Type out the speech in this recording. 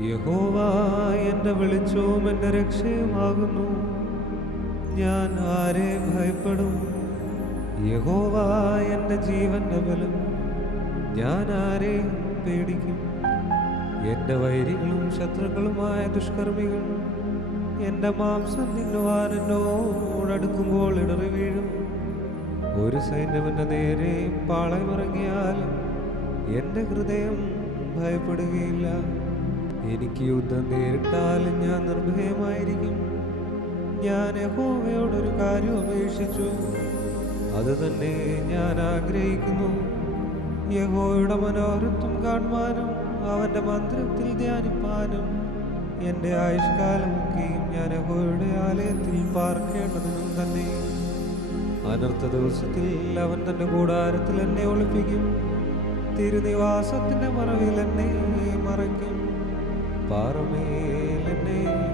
യഹോവ എന്റെ വെളിച്ചവും എന്റെ രക്ഷയുമാകുന്നു. ഞാൻ ആരെ ഭയപ്പെടും? യഹോവ എന്റെ ജീവന്റെ ബലം. ഞാൻ ആരെ പേടിക്കും? എന്റെ വൈരികളും ശത്രുക്കളുമായ ദുഷ്കർമ്മികൾ എന്റെ മാംസം തിന്നുവാൻ എന്നോടടുക്കുമ്പോൾ ഇടറി വീഴും. ഒരു സൈന്യവന്റെ നേരെ പാളയമിറങ്ങിയാലും എന്റെ ഹൃദയം ഭയപ്പെടുകയില്ല. എനിക്ക് യുദ്ധം നേരിട്ടാൽ ഞാൻ നിർഭയമായിരിക്കും. ഞാൻ യഹോവയോടൊരു കാര്യം അപേക്ഷിച്ചു. അത് തന്നെ ഞാൻ ആഗ്രഹിക്കുന്നു. യഹോയുടെ മനോഹരത്വം കാണുവാനും അവന്റെ മന്ദിരത്തിൽ ധ്യാനിപ്പാനും എന്റെ ആയുഷ്കാലമൊക്കെയും ഞാൻ യഹോയുടെ ആലയത്തിൽ പാർക്കേണ്ടതിനും തന്നെ. അനർത്ഥ ദിവസത്തിൽ അവൻ തന്റെ കൂടാരത്തിൽ എന്നെ ഒളിപ്പിക്കും. തിരുനിവാസത്തിന്റെ മറവിൽ എന്നെ will in me.